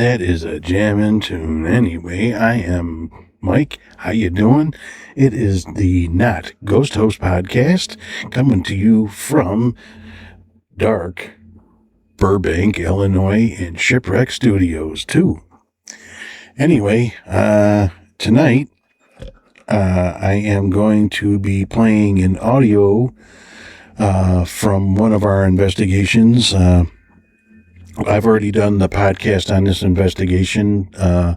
That is a jammin' tune. Anyway, I am Mike. How you doing? It is the Not Ghosthost podcast coming to you from dark Burbank, Illinois, and Shipwreck Studios too. Anyway, tonight I am going to be playing an audio from one of our investigations. I've already done the podcast on this investigation. And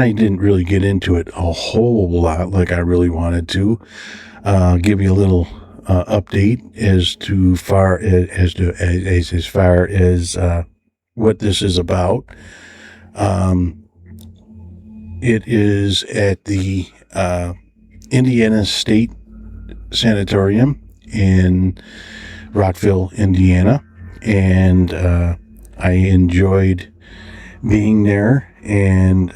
I didn't really get into it a whole lot like I really wanted to. Give you a little update as far as what this is about. It is at the Indiana State Sanatorium in Rockville, Indiana. And I enjoyed being there, and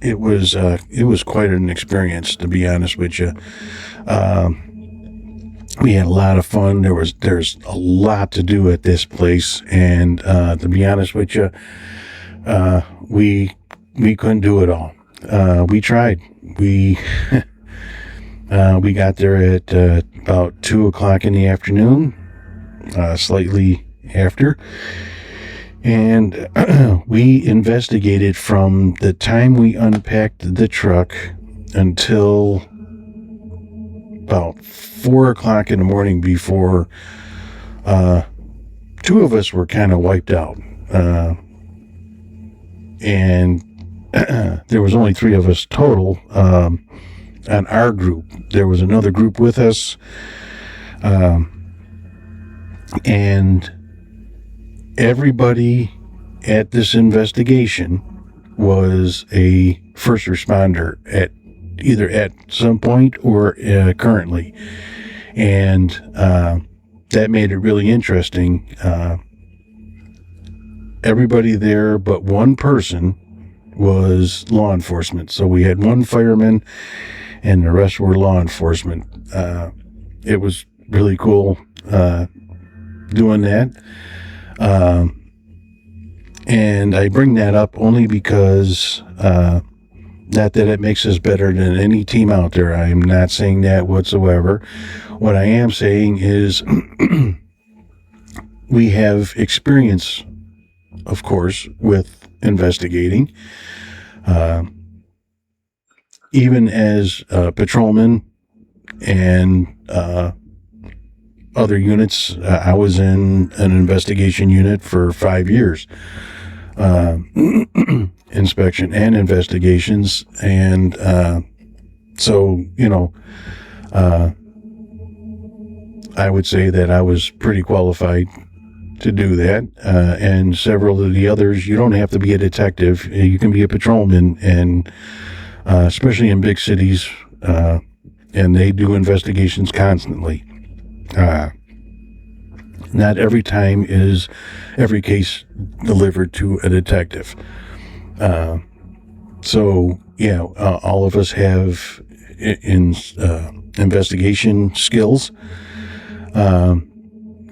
it was quite an experience, to be honest with you. We had a lot of fun. There's a lot to do at this place, and to be honest with you, we couldn't do it all. We tried. We got there at about 2:00 in the afternoon, slightly after, and we investigated from the time we unpacked the truck until about 4:00 in the morning, before two of us were kind of wiped out, and there was only three of us total. On our group, there was another group with us, and everybody at this investigation was a first responder either at some point or currently, and that made it really interesting. Everybody there but one person was law enforcement, so we had one fireman and the rest were law enforcement. It was really cool doing that. And I bring that up only because, not that it makes us better than any team out there. I am not saying that whatsoever. What I am saying is we have experience, of course, with investigating. Even as patrolmen and other units, I was in an investigation unit for 5 years, inspection and investigations, and so I would say that I was pretty qualified to do that, and several of the others, you don't have to be a detective. You can be a patrolman, and especially in big cities, and they do investigations constantly. Not every time is every case delivered to a detective. So yeah, all of us have investigation skills.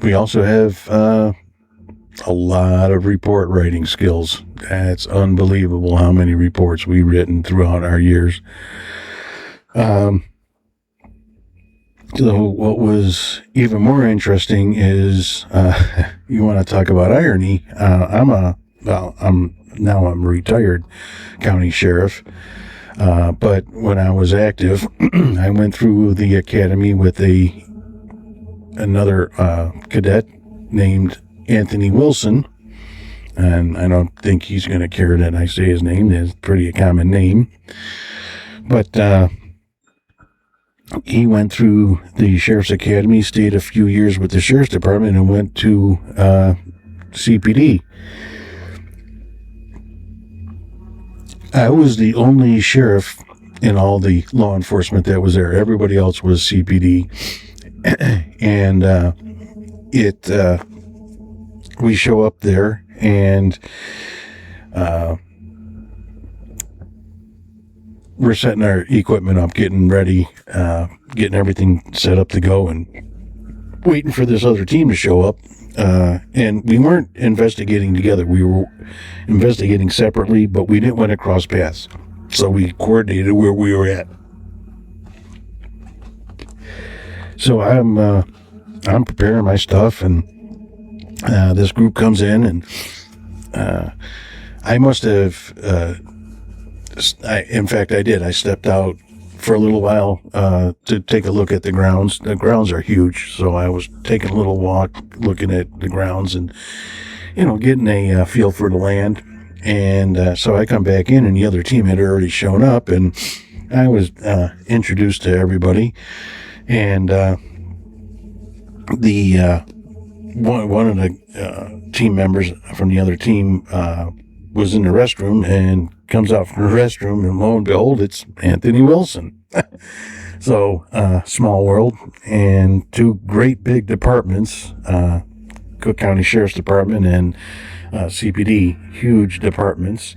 We also have a lot of report writing skills. That's unbelievable how many reports we've written throughout our years. So what was even more interesting is, you want to talk about irony. I'm a retired county sheriff. But when I was active, I went through the academy with another cadet named Anthony Wilson, and I don't think he's going to care that I say his name. It's pretty a common name, but he went through the Sheriff's Academy, stayed a few years with the Sheriff's Department, and went to CPD. I was the only sheriff in all the law enforcement that was there. Everybody else was CPD, and we show up there, and we're setting our equipment up, getting ready, getting everything set up to go, and waiting for this other team to show up. And we weren't investigating together. We were investigating separately, but we didn't want to cross paths. So we coordinated where we were at. So I'm preparing my stuff, and this group comes in, and I must have. In fact, I did. I stepped out for a little while to take a look at the grounds. The grounds are huge, so I was taking a little walk, looking at the grounds, and getting a feel for the land. And so I come back in, and the other team had already shown up, and I was introduced to everybody. And the one of the team members from the other team was in the restroom and comes out from the restroom, and lo and behold, it's Anthony Wilson. So, small world, and two great big departments, Cook County Sheriff's Department and CPD, huge departments,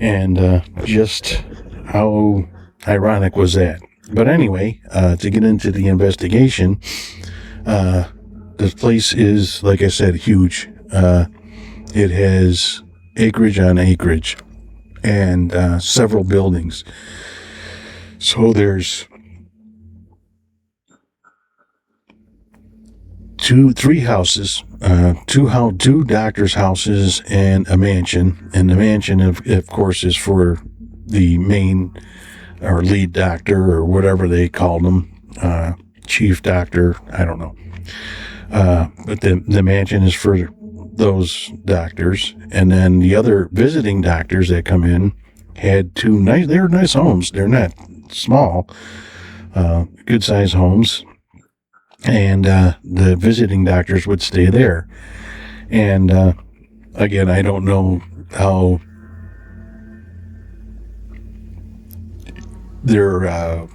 and just how ironic was that? But anyway, to get into the investigation, this place is, like I said, huge. It has acreage on acreage and several buildings. So there's three houses, two doctors' houses, and a mansion. And the mansion, of course, is for the main or lead doctor, or whatever they called him, chief doctor. I don't know. But the mansion is for those doctors, and then the other visiting doctors that come in had they're nice homes. They're not small, good sized homes, and the visiting doctors would stay there. And again, I don't know how their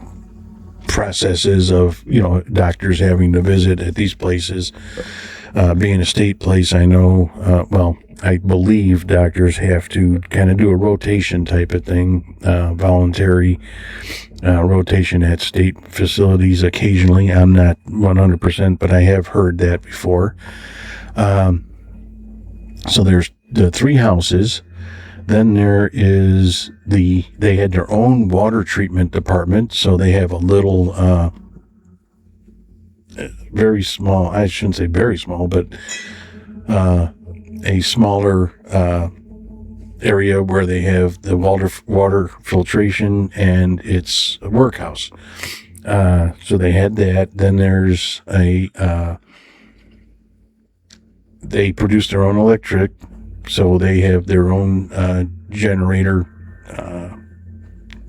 processes of doctors having to visit at these places. Being a state place, I know, I believe doctors have to kind of do a rotation type of thing, voluntary rotation at state facilities occasionally. I'm not 100%, but I have heard that before. So there's the three houses. Then there is they had their own water treatment department, so they have a little, very small, I shouldn't say very small, but a smaller area where they have the water filtration, and it's a workhouse. So they had that. Then there's they produce their own electric, so they have their own generator.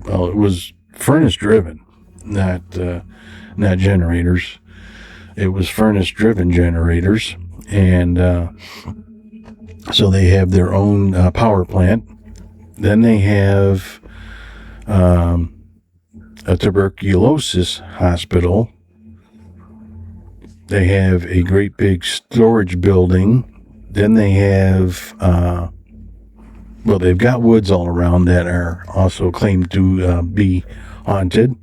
It was furnace driven, not generators. It was furnace driven generators, and so they have their own power plant. Then they have a tuberculosis hospital. They have a great big storage building. Then they have, they've got woods all around that are also claimed to be haunted.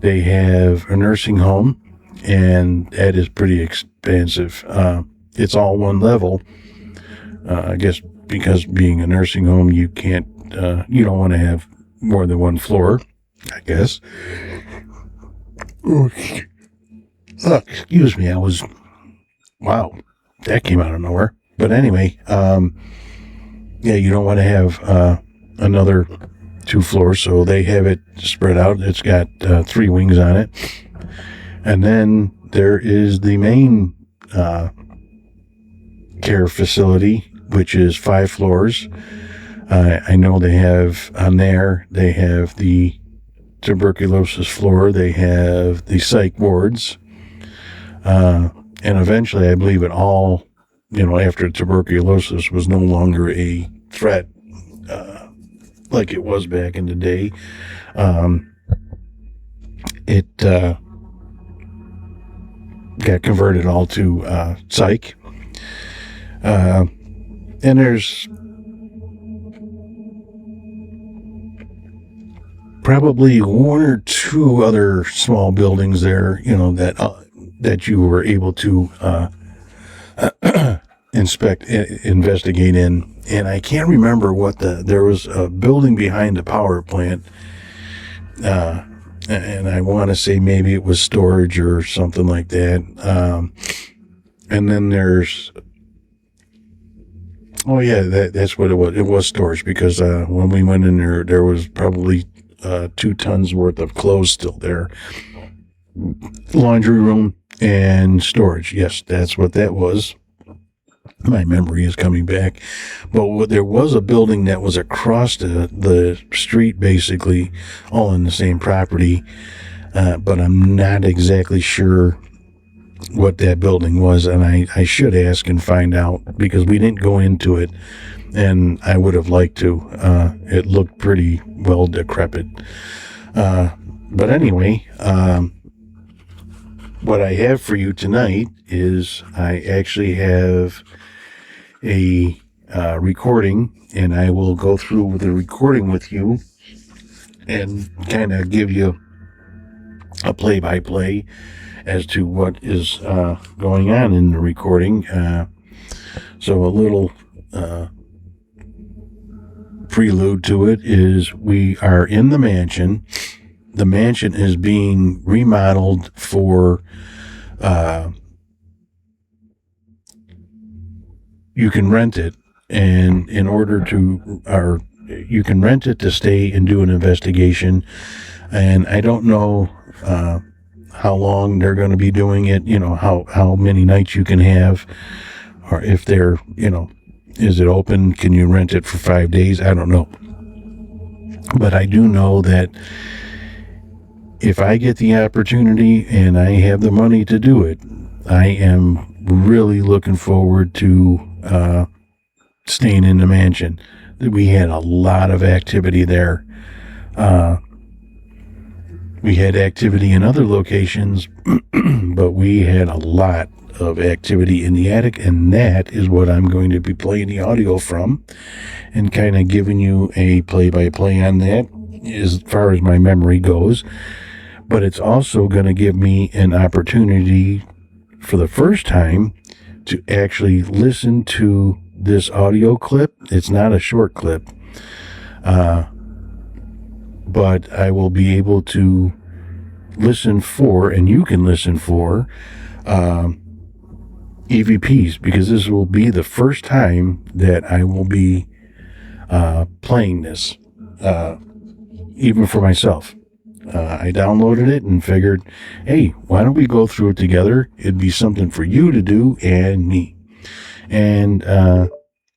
They have a nursing home, and that is pretty expansive. It's all one level. I guess because being a nursing home, you can't, you don't want to have more than one floor, I guess. Excuse me, wow, that came out of nowhere. But anyway, you don't want to have another 2 floors, so they have it spread out. It's got 3 wings on it. And then there is the main care facility, which is 5 floors. I know they have the tuberculosis floor, they have the psych wards, and eventually I believe it all, after tuberculosis was no longer a threat like it was back in the day, it got converted all to psych. And there's probably 1 or 2 other small buildings there, that that you were able to investigate in. And I can't remember there was a building behind the power plant, and I want to say maybe it was storage or something like that. And then that's what it was. It was storage because when we went in there was probably 2 tons worth of clothes still there. Laundry room and storage. Yes, that's what that was. My memory is coming back. But there was a building that was across the street, basically, all in the same property. But I'm not exactly sure what that building was, and I should ask and find out because we didn't go into it, and I would have liked to. It looked pretty well decrepit. But anyway, what I have for you tonight is I actually have a recording, and I will go through the recording with you and kind of give you a play-by-play as to what is going on in the recording. So a little prelude to it is we are in the mansion. The mansion is being remodeled for you can rent it, and you can rent it to stay and do an investigation. And I don't know how long they're going to be doing it, how many nights you can have, or if they're, is it open? Can you rent it for 5 days? I don't know. But I do know that if I get the opportunity and I have the money to do it, I am really looking forward to staying in the mansion. We had a lot of activity there. We had activity in other locations, but we had a lot of activity in the attic, and that is what I'm going to be playing the audio from and kind of giving you a play-by-play on that as far as my memory goes. But it's also going to give me an opportunity for the first time to actually listen to this audio clip. It's not a short clip, but I will be able to listen for, and you can listen for, EVPs, because this will be the first time that I will be playing this, even for myself. I downloaded it and figured, hey, why don't we go through it together? It'd be something for you to do and me. And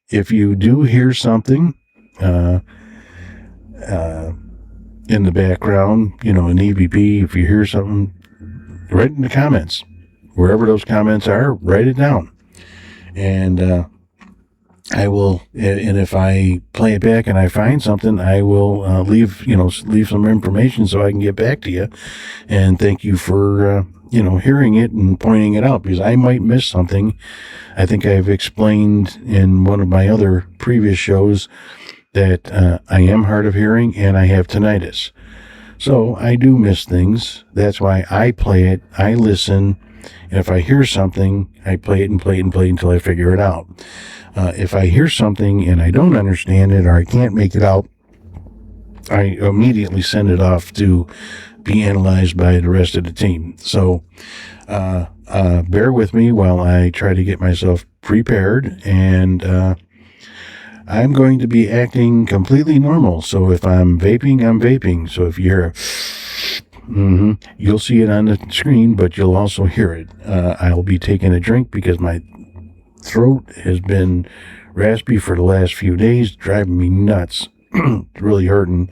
if you do hear something in the background, an EVP, if you hear something, write it in the comments. Wherever those comments are, write it down. And I will, and if I play it back and I find something, I will leave some information so I can get back to you. And thank you for, hearing it and pointing it out, because I might miss something. I think I've explained in one of my other previous shows that I am hard of hearing and I have tinnitus. So I do miss things. That's why I play it, I listen, and if I hear something, I play it and play it and play it until I figure it out. If I hear something and I don't understand it or I can't make it out, I immediately send it off to be analyzed by the rest of the team. So bear with me while I try to get myself prepared, and I'm going to be acting completely normal. So if I'm vaping, I'm vaping. So if you hear you'll see it on the screen, but you'll also hear it. I'll be taking a drink because my throat has been raspy for the last few days, driving me nuts. It's really hurting.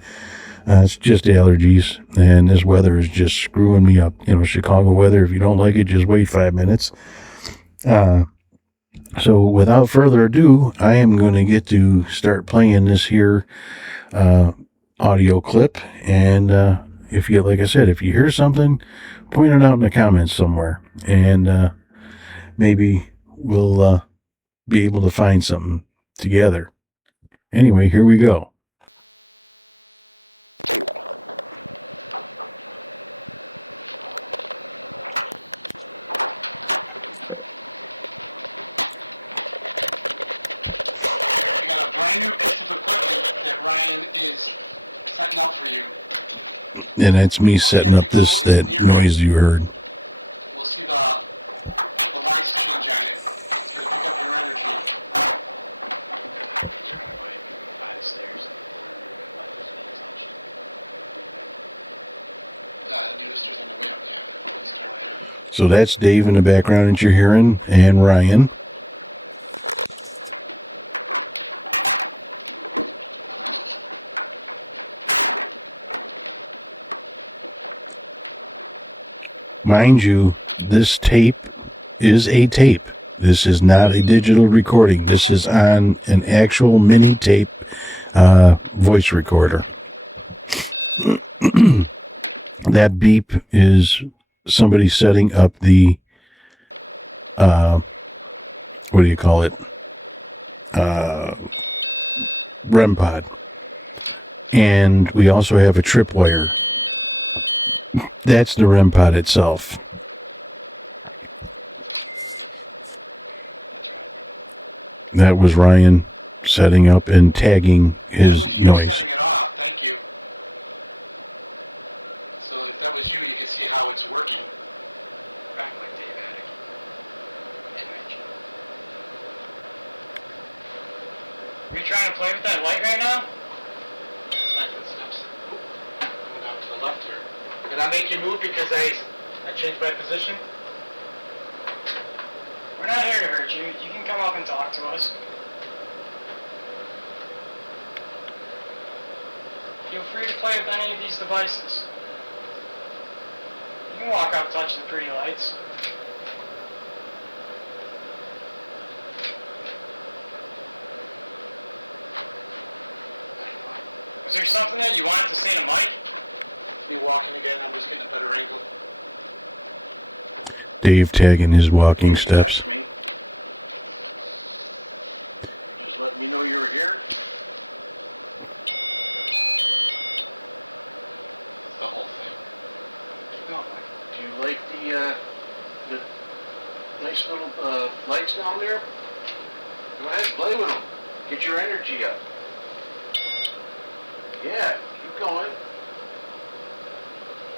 It's just allergies, and this weather is just screwing me up. Chicago weather, if you don't like it, just wait 5 minutes. So without further ado, I am going to get to start playing this here audio clip. And like I said, if you hear something, point it out in the comments somewhere, and maybe we'll be able to find something together. Anyway, here we go. Ryan is setting up for you. And that's me setting up that noise you heard. We'll see the lights change on it. It's going to pick up your energy. Nearest stairs on the way up, yeah. Let's start there. So that's Dave in the background that you're hearing, and Ryan. Mind you, this tape is a tape. This is not a digital recording. This is on an actual mini tape voice recorder. That beep is somebody setting up the, what do you call it? REM pod. And we also have a tripwire. That's the REM pod itself. That was Ryan setting up and tagging his noise. That was you noise. setting it off. Thank you. So if that was you, you can see how it's working. Back like Dave Attic. Are you trying to play with that light right now? That's my footsteps. Going out to the left here. Did I make you move because I changed my position? We're not here to hurt you. You can come up and talk to us. Feel free to play with any of these devices. You can walk up, touch the pretty lights. Was there something that you wanted to say to Mike? Me walking again, I'm just getting a better angle. Dave tagging his walking steps. Touch me. Just let me know you were here. The whole thing. No, Do you like the nice little lights down there? Go ahead, play with them. Get your energy up. Yeah, keep going.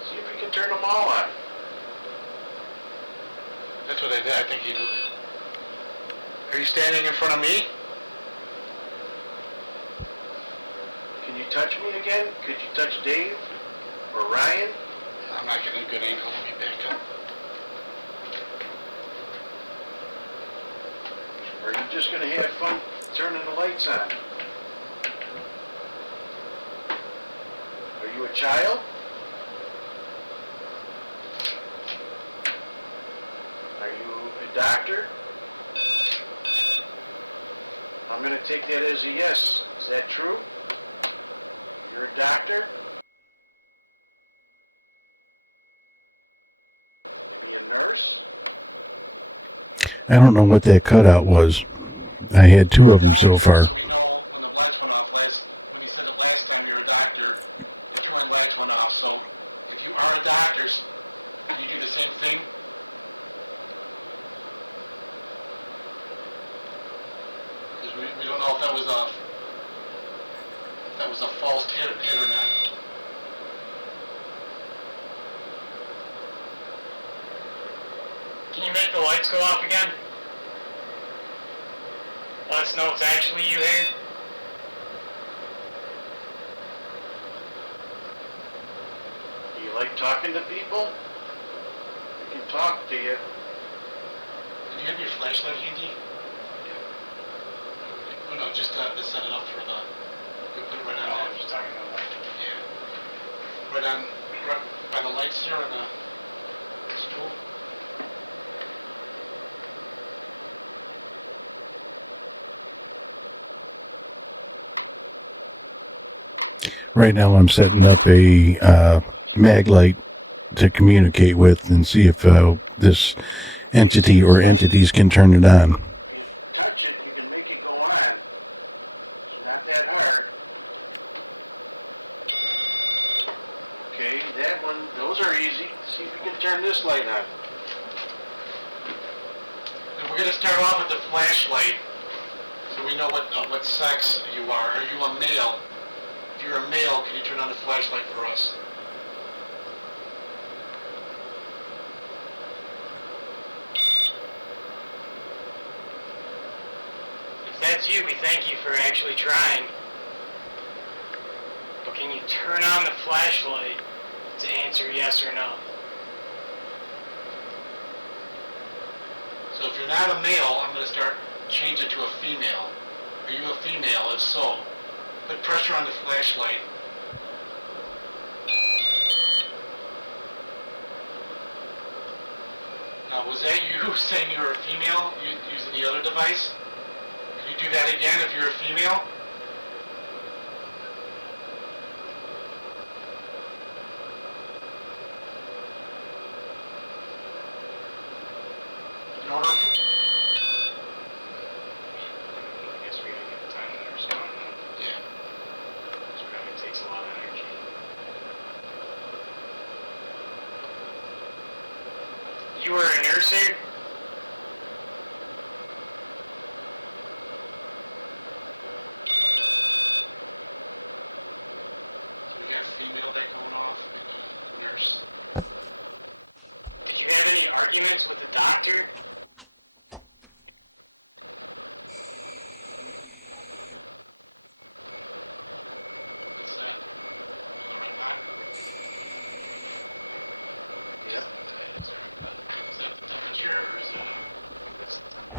See if you can turn them all on. That's what I did. I think he... Are you standing in front of me? Can you touch me again? Could you touch Dave? Or Ryan? I'm not getting a good angle. Let me back up. Or are you just going to have fun turning the lights on? Are you a child? Are you a doctor? I'm going to take that as a yes. Is that true? You're a doctor? Maybe a nurse? I don't know what that cutout was. I had two You're of them so far. So we know when the lights went off when he said it last time, you're a doctor. The two lights went off. So if you are a doctor, can you do the same thing? Because we don't know if that was a false hit or not. Can you make the lights go off again? Let us know it's actually you here. Do you like talking to people? We can talk to you. Can you have your flashlight handy? Oh no, just to set it up for the... You put it right on Oh, that. I'm just talking about that. Yeah. Right by the lights here on the stool. Right now I'm setting up a mag light to communicate with and see if this entity or entities can turn it on. If you touch it, you can make it go on. It's not that hard. Okay, that one, those are easy. See if you can turn this light on. And we're going to start off with the flashlight, so we know what sex you are. Are you a male? male, can you turn on the flashlight for us? If that's you, we thank you for actually trying. But can you turn on the flashlight to answer yes or no? So if you're not a male, I'm going to change it to a female. Are you a female? If so, put pressure on the flashlight. Now, was that you saying you were a female using the other device? Can you do that again if you're a female? In order for, I guess we gotta give the time to respond. yeah. This probably takes a lot of energy. You were a nurse here? So we got a female that going off, and a nurse. Did you have any arguments with the doctor? What's that? The red hot? Yep. Is that the temperature, or is that That's the time.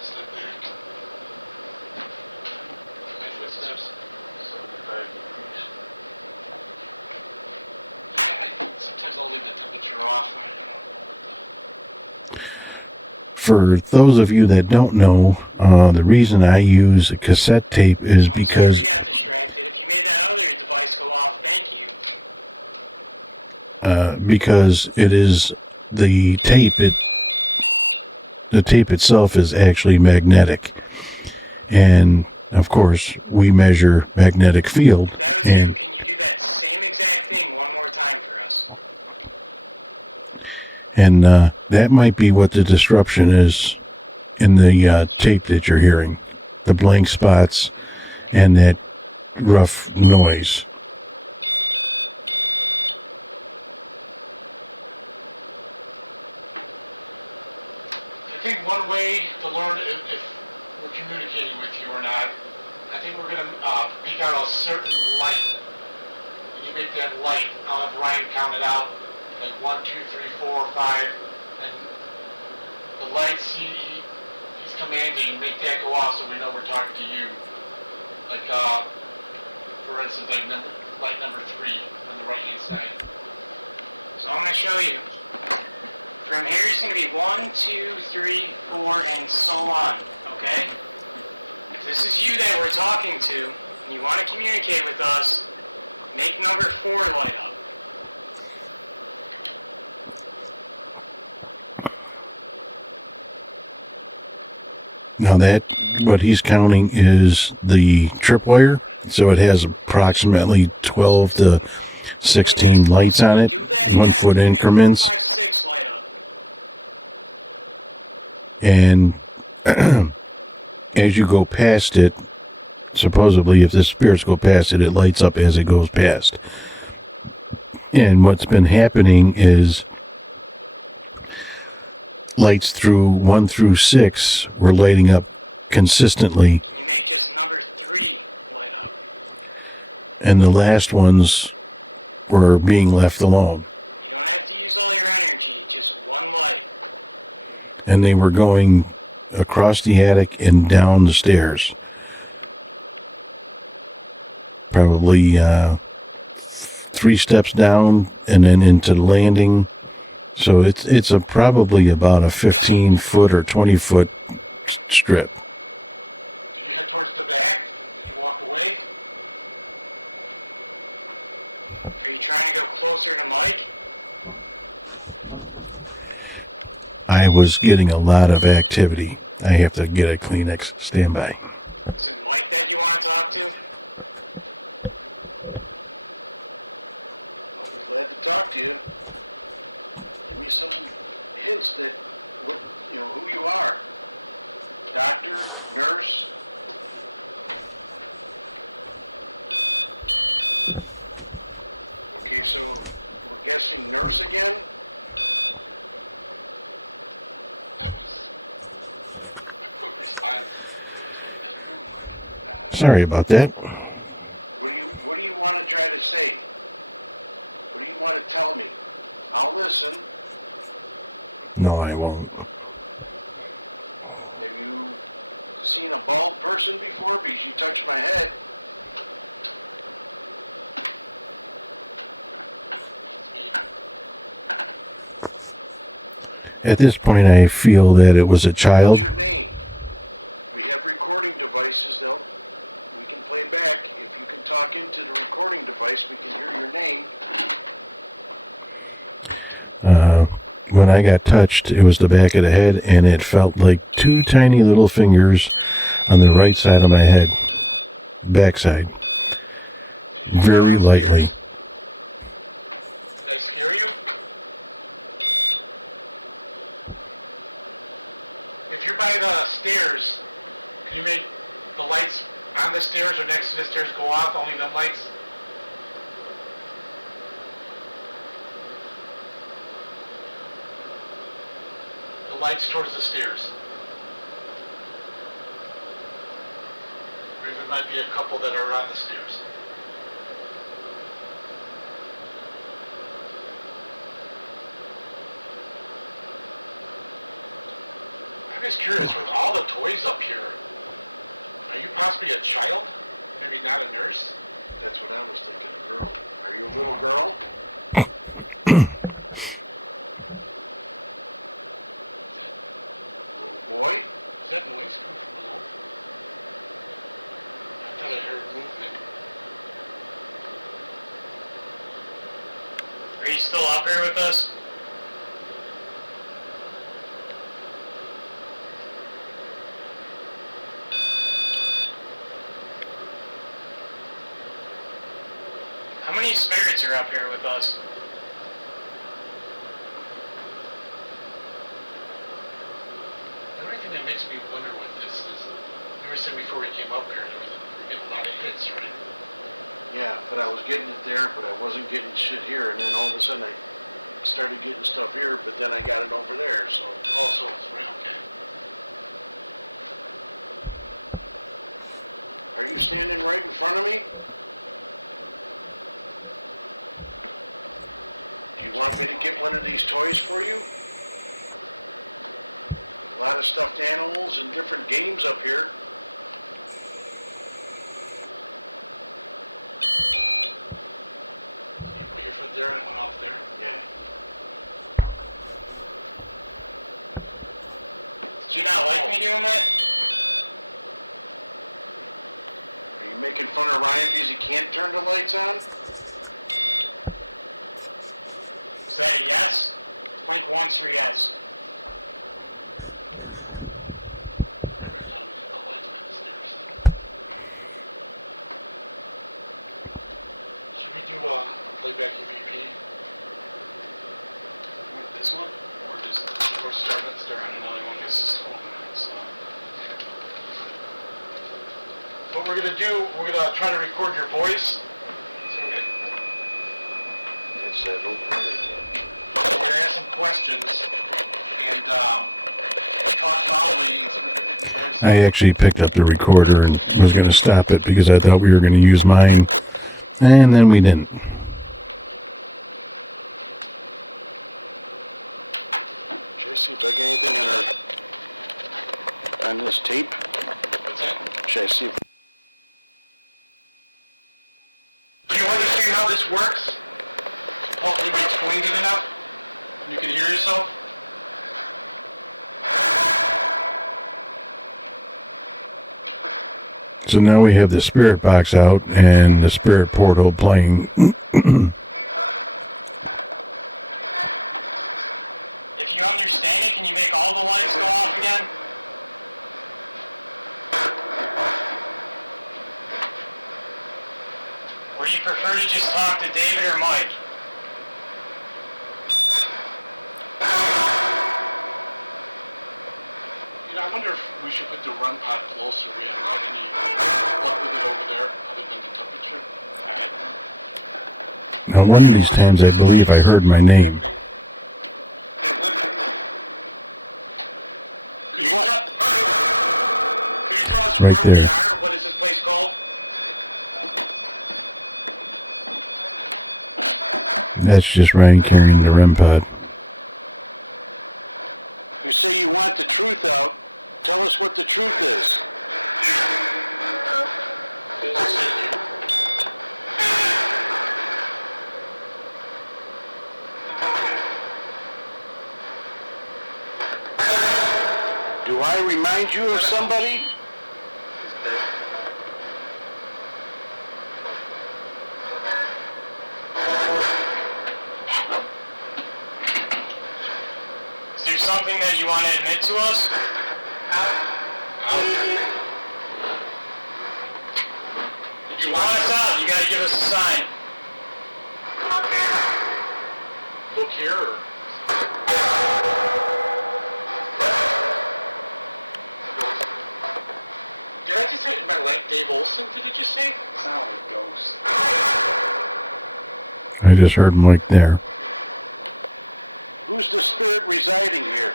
a step back? My footsteps? Sometimes I'll leave the temperature off. I don't know what For those of you that don't know, the reason I use a cassette tape is I'm sorry because we got distracted. If you made that other device go off, thank you. it is the tape. The tape itself is actually magnetic, and of course we measure magnetic field. If that was you, can you do that same exact thing one more time for us? And that might be what the disruption is in the tape that you're hearing. The blank spots and that rough noise. I think one way to learn if we're communicating with you or not, I think we're going to pick out a certain light. And you make that light. I'll have Ryan count it out, like 1, 2, 3, 4, 5, and the lights he's commanding, make that go off so we know we're talking to you. Like, for instance, like light number 3 on the right-hand side. So I'm going to show you. From here, it's going to be 1, 2, 3, 4, and so on, okay? If this is you that we're talking to, and you want to communicate with us, make number 4 light up. Now that, what he's counting is the tripwire, so it has approximately 12 to 16 lights on it, 1 foot increments. 4, 5, 6 light up. And as you go past it, supposedly if the spirits go past it, it lights up as it goes past. And what's been happening is lights through 1 through 6 were lighting up consistently, Can you make just number 3 light up? and the last ones were being left alone. You don't have to use all your energy, just one light. And they were going across the attic and down the stairs. Probably 3 steps down and then into the landing. So it's probably about a 15-foot or 20-foot strip. Did you head towards the back? Did you walk away? Are you trying to go closer to Mike? I was getting a lot of activity. I have to get a Kleenex. Stand by. Is it Mike that you want to talk to? I'll be glad to talk to you. Give me some hints that who you are. Doctor, nurse. Okay, so we're guessing nurse again? That was a quick response. Sorry about that. What do you want to try to say? What do you want to tell me? I'll listen. No, I won't. Have you seen a bald person before? Because you touched my head. At this point, I feel that it was a child. What's your name? We have recording devices, though. We can play back. If you can talk into the recording device, we can hear your name. When I got touched, it was the back of the head, and it felt like two tiny little fingers on the right side of my head. Backside. Very lightly. Did I scare you? If you're by the stairs, can you make the lights on the stairs or next to the stairs go off, only them lights? The lights towards the stairs. Or even might be a couple that are on the stairs. I'm just curious, with all the toys up here, are you possibly a child? Maybe not a nurse? That's what I was thinking, a girl. Are you a little girl? Little boy? Does that noise come from below? I thought I heard movement. Are you still up here with us? How many spirits are up here with us? The only thing that makes me wonder with this is, you were saying before we came up here, we were getting a lot of hits, right? Yeah, but I was getting it there, but I wasn't getting shit here. And then all of a sudden I started getting stuff here, but then I got it over there, so. Also, right, okay. Are you standing right in front of me? Do you want me to get one of these toys for you? A lot of stuffed animals and different games up here. You put your foot there and it went off there. Yeah. Did you not like me doing that? Are you making fun of Ryan because he can't turn the lights on? Is that a yes? Blink once for yes. Every time we hit the lights by the stairs. Should we do a playback EVP? This one? Or just, or start on another one? This is cool, man, so. What we're gonna do, we're gonna try to record your voice. So we're gonna, It's that open area. so we're gonna ask some questions and talk loudly so we can get your voice I out. actually picked up the recorder and was going to stop it because I thought we were going to use mine, and then we didn't. Should I see if I get anything on this tape? What's that? Should I see if... Do you understand how this works? Hopefully we explained it enough. You can hear yourself. So now we have the spirit box out and the spirit portal playing. If you understand it, can you make all the lights go off again? Or do you prefer to just talk to David or Mike? I wonder if we should put the run pod closer. We haven't had any luck with it over there, other than the temperature. Now, one of these times I believe I heard my name. Could you tell us Right where we there. are? What is this place called? That's just Ryan carrying the REM pod. You say you want the truth out. Tell us what the truth is. Did you say you? Do I remind you of somebody? Is there something that you want to admit to us? If you want us out, you got to give us a sign. Look here. Or... Did I just hit my leg, Dave Olson? Did you just say? Sound like a ghost. I just heard Mike there. Who's the spirit residing here?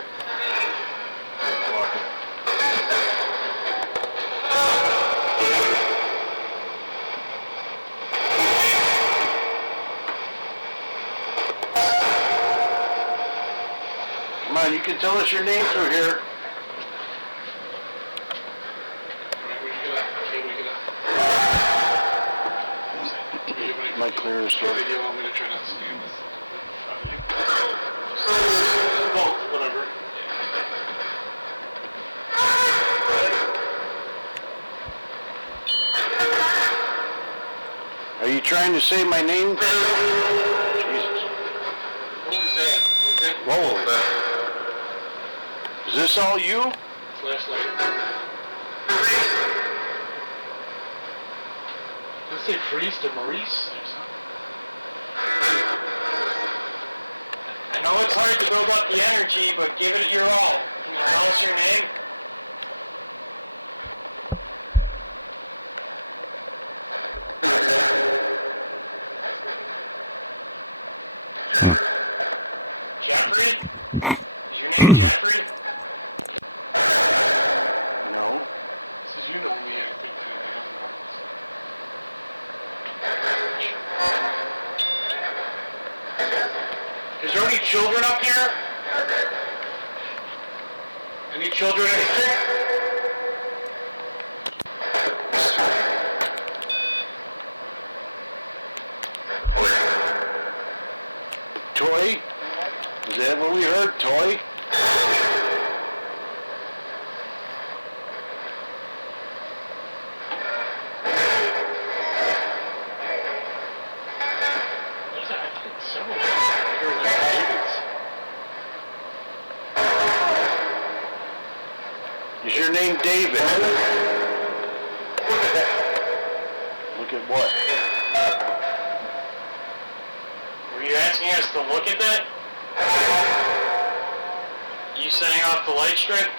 Come on, you can tell us your name through here. My clearance Do door. you want me to try not to stand this in front of you? Both, whatever. Are you trying to say my name? Jesus. What was that? Was that Whoa. Is this all you? flashlight? Did it say priest or Maurice or something? I know it's hard to build up the energy, but give it your all. Can you tell us your name? Jeffrey? Is your name Jeffrey? No. This is you know me, I think. Is there any children up here? Any children in here? Toy? Is that what we heard? Toy? There's, I think, several bigger than David's. Is your name David? Look at what? Were you asking us to look at that? You setting off the light strip?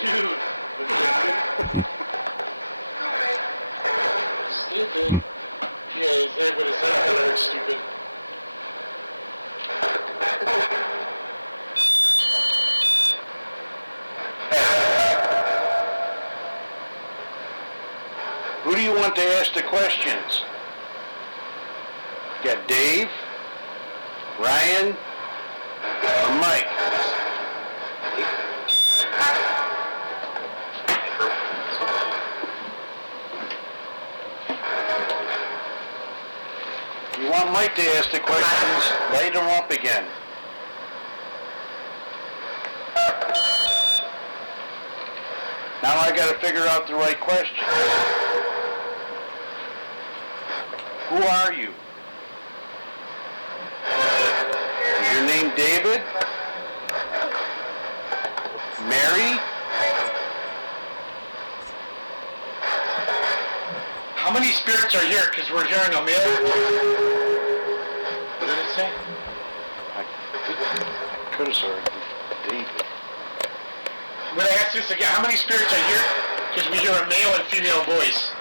Dude. Stupid. Yeah, is that what is that? I heard stupid. Who do you want to ask the questions? You got Dave, Ryan, or Mike? You want Mike to ask the questions? Light him up again. Now I gotta figure out the right question. Who are you? Is your name David? Mary? How many spirits are here? Because we're hearing a male voice. What did it say? could have started David. I'm going to ask this again. How many spirits are here? Because we hear a male and female voice.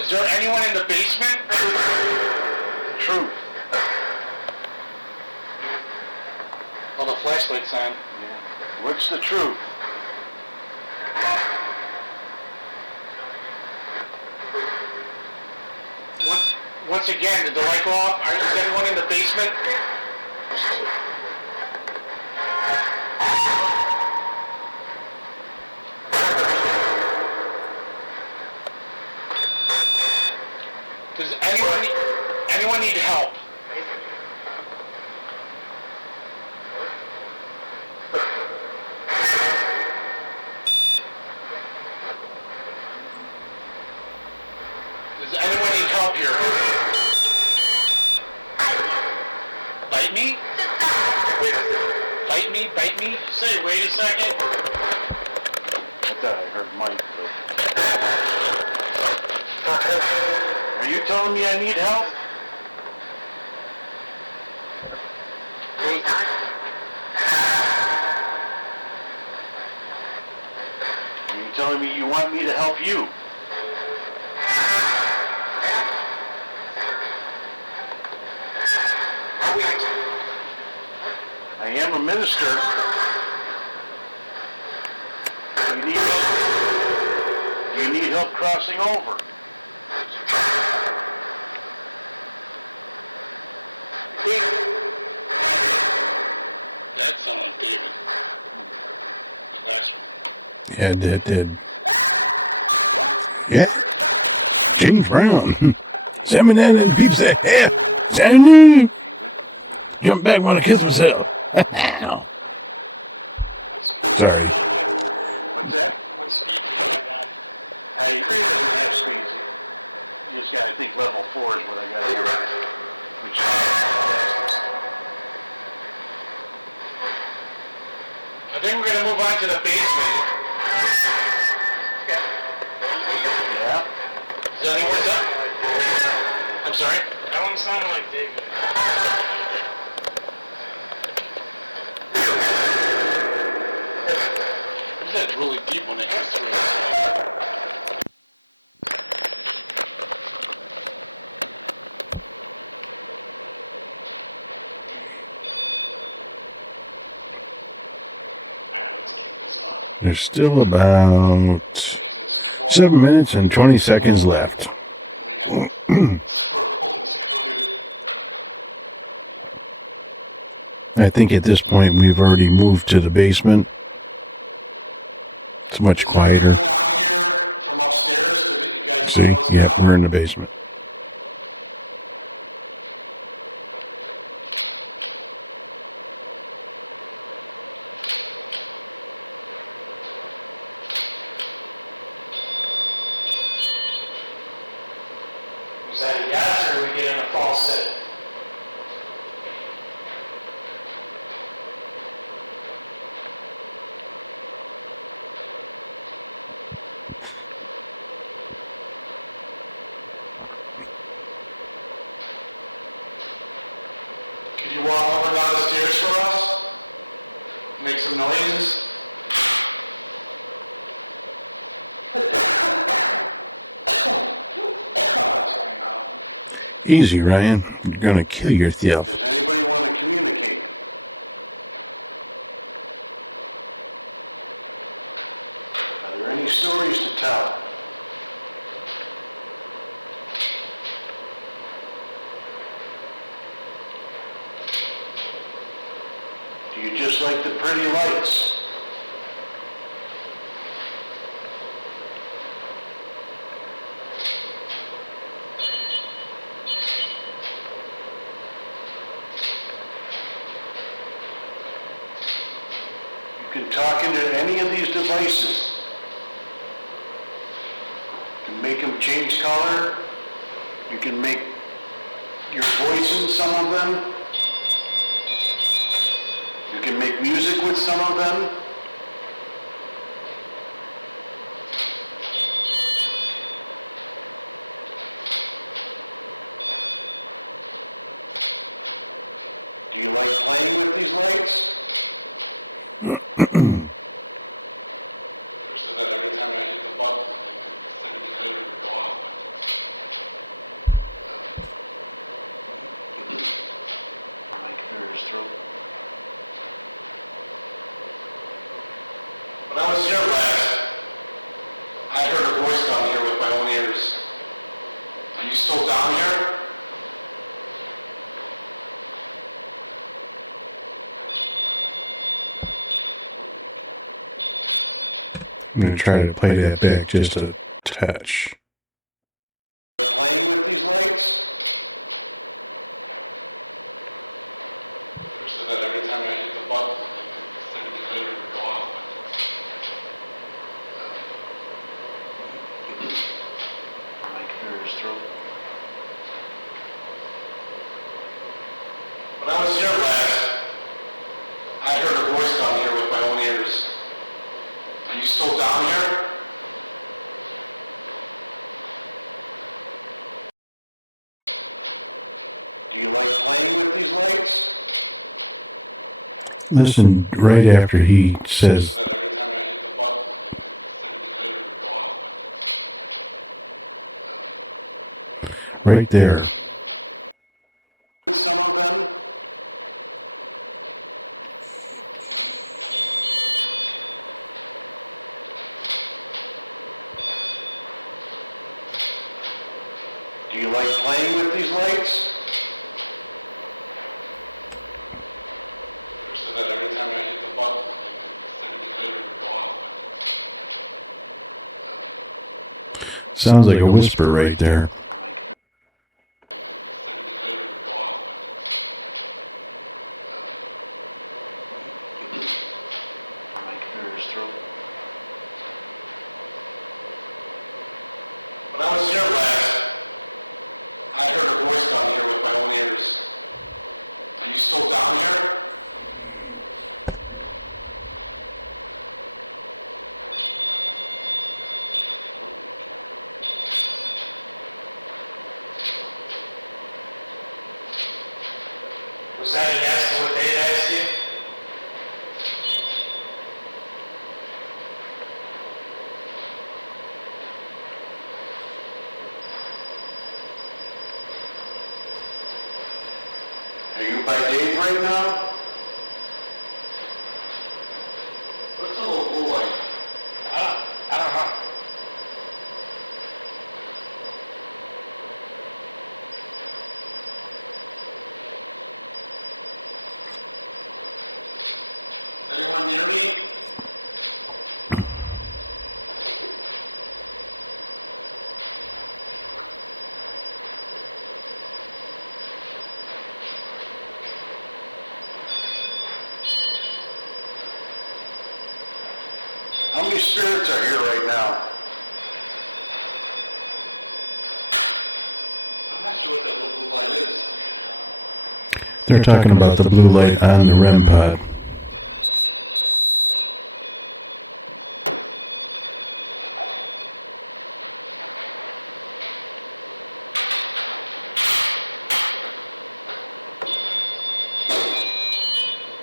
Is there anyone in the basement? Truth. Oh, the flashlight's on. Yeah. What's the truth? Once again, did the light go off? Is anyone in the basement? Does anyone need help? Does anyone need help here? Bite me? Bite me? Bite me? Say, wait a second. I thought I heard Mike, but... Are you telling me I need help? Are you telling me you want me to help you? I am a minister. You need help crossing over. That sounded like David. The last one. Yeah, that did. Yeah. James Brown. Salmon and peeps that half. Saturday. Jump back when I kiss myself. Sorry. What's that? What speed do you have? I doesn't have speeds. You just gotta think level 4 is what I gotta hear. Which is I think we're going to move on to the basement. yeah. Is anyone done? I'm sorry? That one sounded like David. Is that really deep when it comes through? There's still about 7 minutes and 20 seconds left. I think at this point we've already moved to the basement. It's much quieter. Down here from upstairs so that you guys See? follow us Yeah, down? we're in the basement. Was that a yes or are we getting a false sit? Could you walk up and down the stairs for us? Make some noises? Easy, Ryan. You're gonna kill yourself. Does anybody want to communicate? Are there any stories to tell? Do you just like the pretty lights? You can talk into any of these devices. You can make them change color. You can make your voice in some of them. You can make make music with some of them? Do you like playing with these lights? So that every time I hit the button, the indicator would go off. Might clear his throat. When I was here last, I heard a voice down here with my own ears. Are you still down here? I'm going to try to play that back just a touch. Playing with these lights? So that every time I hit the button, the indicator would go off. Might clear his throat. When I was here last, I heard a voice down here with my own ears. Are you still down here? Do you like playing with these lights? Listen right after he says, So that every time I hit the button, the indicator would go off. right there. With some of them? Do you like playing with these lights? So that every time I hit the button, the indicator would go off. Sounds like a whisper right there. The indicator would go off. Might clear his throat. When I was here last, I heard a voice down here with my own ears. Are you still down here? Was that a yes to what they asked you? Are you by Dave right now? What's the little blue light? I don't know. Anyone near me? How many spirits are here right now? I'm not sure what that little blue light is. They're talking about the blue light on the REM pod.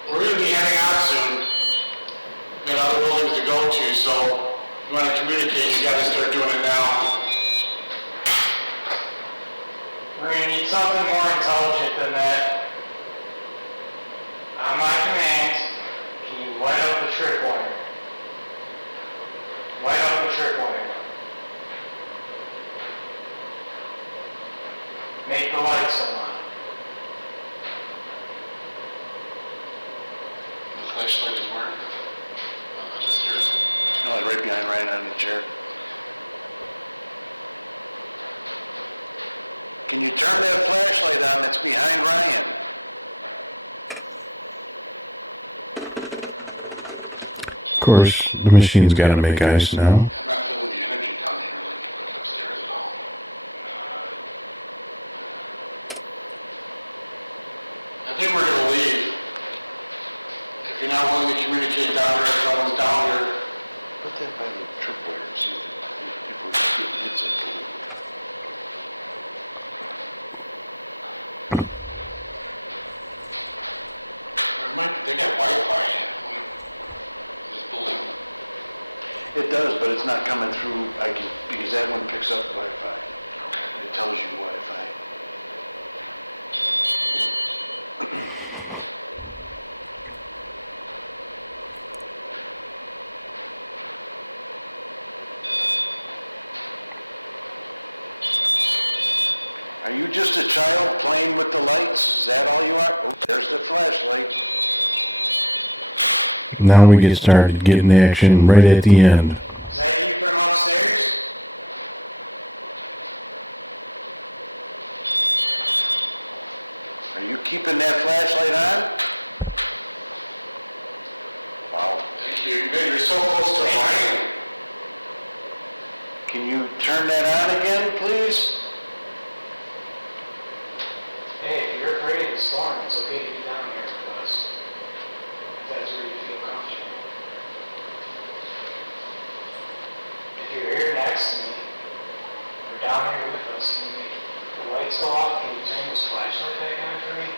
We're going to be heading out soon. We got other buildings to go to, so if you want to communicate, you got to start doing it now. We're gonna need something more intelligent than that. On my command, can you light up the tripwire? Light up the tripwire. Make the lights on. The flashlight is where? On the stairs. No, right behind Ryan on the chair. Can you turn that flashlight on that's behind Ryan? Of course, the machine's got to make eyes now. I'm not feeling the energy down here like upstairs at all. I think we're going to leave. If If you're not willing to communicate down there, if someone's down here, Put that by the tripwire and see if we're getting hits in. they got Wi-Fi in this building. It does, but it's not coming through, because that one picks up Wi-Fi. It tells you Wi-Fi. Are you just a child playing with the lights? Is that all you are? Oh, there's the flashlight. Now we get started getting action right at the end. Is that you from upstairs? Are you keeping that flashlight on? Wow. Thank you. You're so close to mine. Can you turn that on again, please? Hey, if you're afraid of the storm, it's okay to be down here with us. If that's where you feel comfortable. If you're here next to me, or down here with us, and the lights go off, can you turn this flashlight back on for me?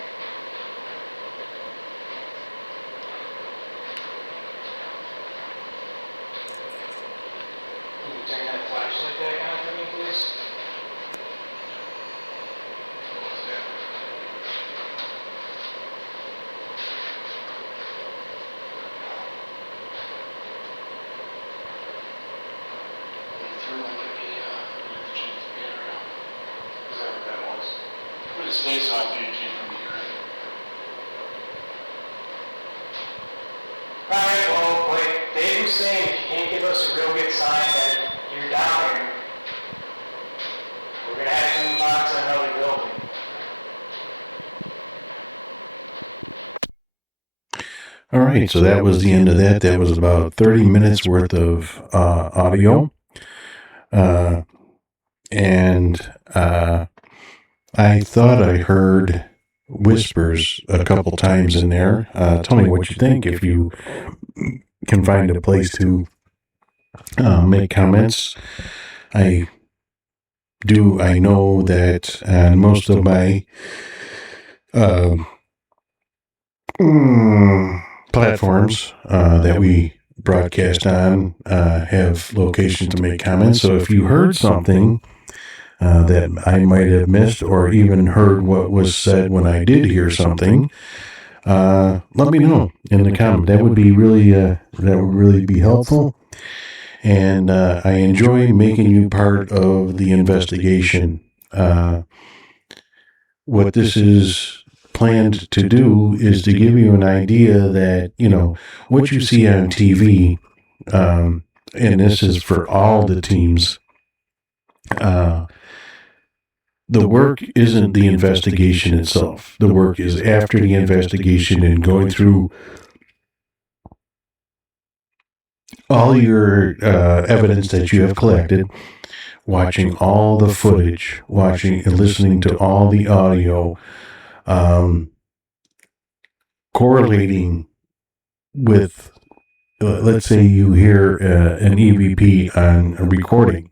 Can you turn that flashlight back on for me, please? It stays on PG from here. Alright, well, like Dave was saying, if you can't give us a real good sign that you're down here, we're gonna have to move on to another building. All right, so that was the end of that. That was about 30 minutes worth of audio. And I thought I heard whispers a couple times in there. Tell me what you think if you can find a place to make comments. I know that most of my platforms that we broadcast on have locations to make comments. So if you heard something that I might have missed, or even heard what was said when I did hear something, let me know in the comment. That would really be helpful. And I enjoy making you part of the investigation. What this is planned to do is to give you an idea that, what you see on TV, and this is for all the teams, the work isn't the investigation itself. The work is after the investigation and going through all your evidence that you have collected, watching all the footage, watching and listening to all the audio, correlating with, let's say you hear an EVP on a recording.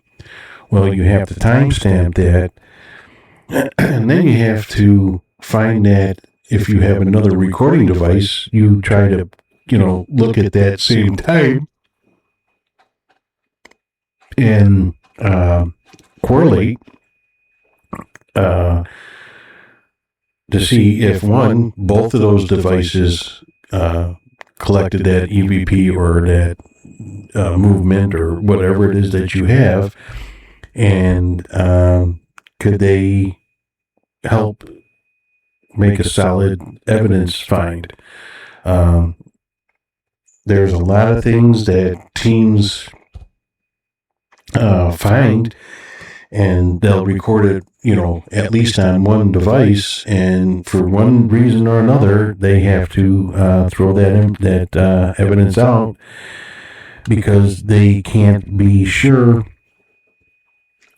Well, you have to timestamp that, and then you have to find that if you have another recording device, you try to, look at that same time and correlate to see if both of those devices collected that EVP or that movement or whatever it is that you have, and could they help make a solid evidence find. There's a lot of things that teams find, and they'll record it, at least on one device, and for one reason or another, they have to throw that evidence out because they can't be sure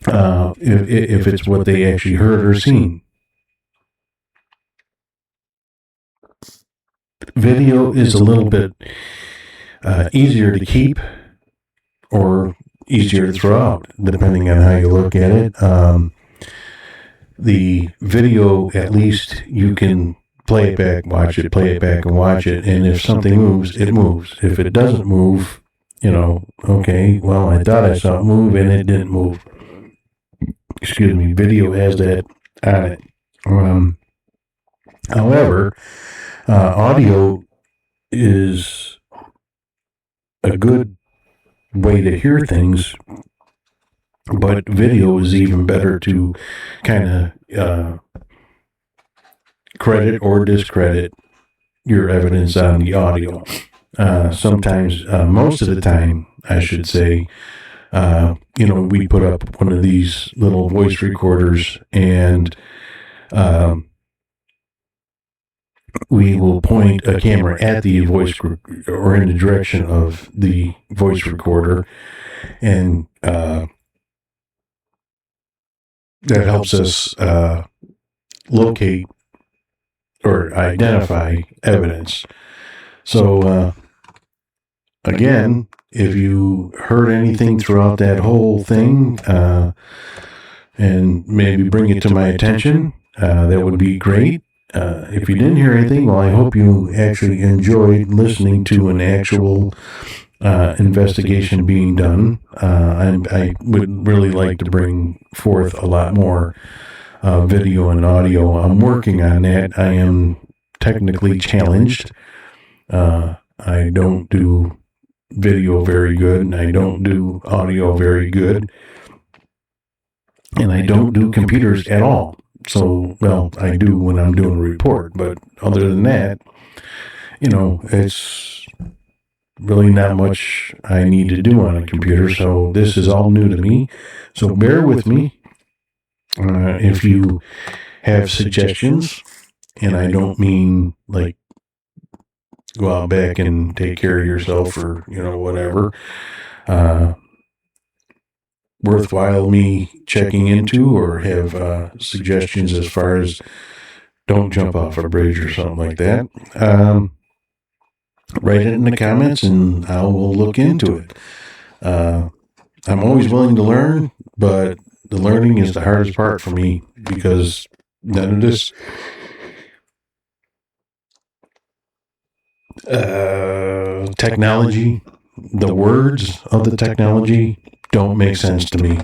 if it's what they actually heard or seen. video is a little bit easier to keep or easier to throw out, depending on how you look at it. The video, at least you can play it back, watch it, play it back and watch it. And if something moves, it moves. If it doesn't move, okay, well, I thought I saw it move and it didn't move. Excuse me, video has that on it. However, audio is a good way to hear things, but video is even better to kind of credit or discredit your evidence on the audio. Sometimes, most of the time, I should say, we put up one of these little voice recorders and we will point a camera at the voice or in the direction of the voice recorder, and that helps us locate or identify evidence. So again, if you heard anything throughout that whole thing and maybe bring it to my attention, that would be great. If you didn't hear anything, well, I hope you actually enjoyed listening to an actual investigation being done. I would really like to bring forth a lot more video and audio. I'm working on that. I am technically challenged. I don't do video very good, and I don't do audio very good, and I don't do computers at all. So, well, I do when I'm doing a report, but other than that, it's really not much I need to do on a computer. So this is all new to me. So bear with me. If you have suggestions, and I don't mean like go out back and take care of yourself or, whatever, worthwhile me checking into, or have suggestions as far as don't jump off a bridge or something like that, write it in the comments and I will look into it. I'm always willing to learn, but the learning is the hardest part for me, because none of this technology, the words of the technology don't make sense to me.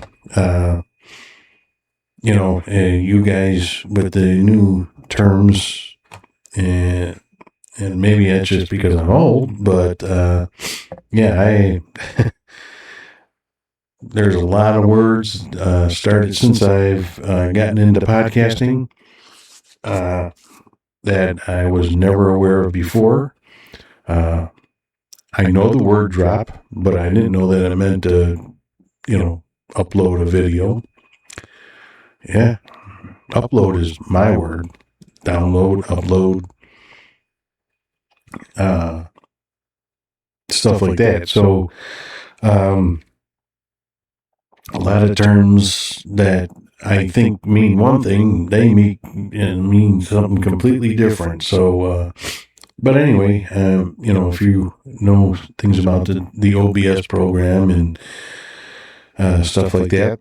You guys with the new terms, and maybe it's just because I'm old, but there's a lot of words started since I've gotten into podcasting that I was never aware of before. I know the word drop, but I didn't know that it meant to, upload a video. Yeah, upload is my word. Download, upload, stuff like that. So, a lot of terms that I think mean one thing, they mean something completely different. So, but anyway, if you know things about the OBS program and stuff like that.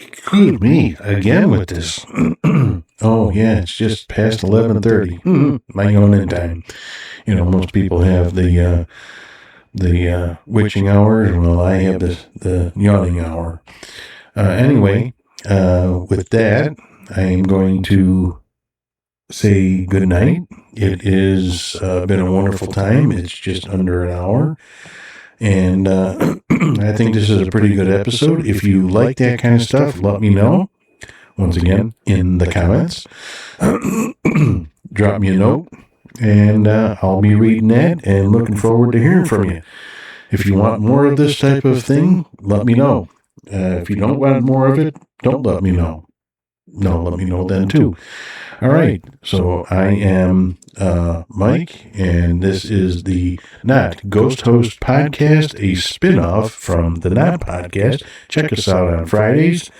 Excuse me again with this. Oh yeah, it's just past 11:30. My yawning time. Most people have the witching hour. Well, I have the yawning hour. Anyway, with that, I am going to say good night. It has been a wonderful time. It's just under an hour. And I think this is a pretty good episode. If you like that kind of stuff, let me know. Once again, in the comments. Drop me a note, and I'll be reading that and looking forward to hearing from you. If you want more of this type of thing, let me know. If you don't want more of it, don't let me know. No, let me know then too. All right, so I am Mike, and this is the Not Ghosthost Podcast, a spin-off from the Not Podcast. Check us out on Fridays.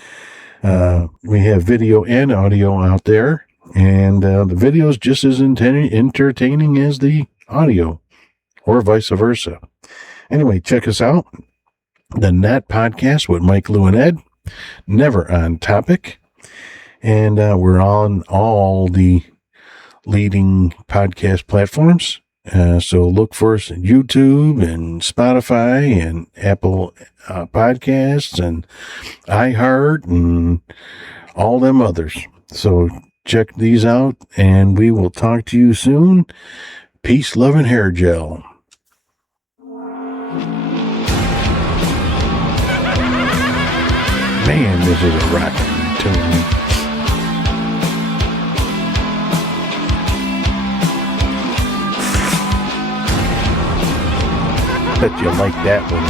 We have video and audio out there, And the video is just as entertaining as the audio, or vice versa. Anyway, check us out. The Nat Podcast with Mike, Lou, and Ed. Never on topic. And we're on all the leading podcast platforms. So look for us on YouTube and Spotify and Apple Podcasts and iHeart and all them others. So check these out, and we will talk to you soon. Peace, love, and hair gel. Man, this is a rockin' tune. Bet you like that one.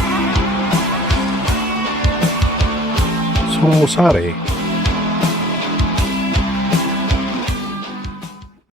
So sorry.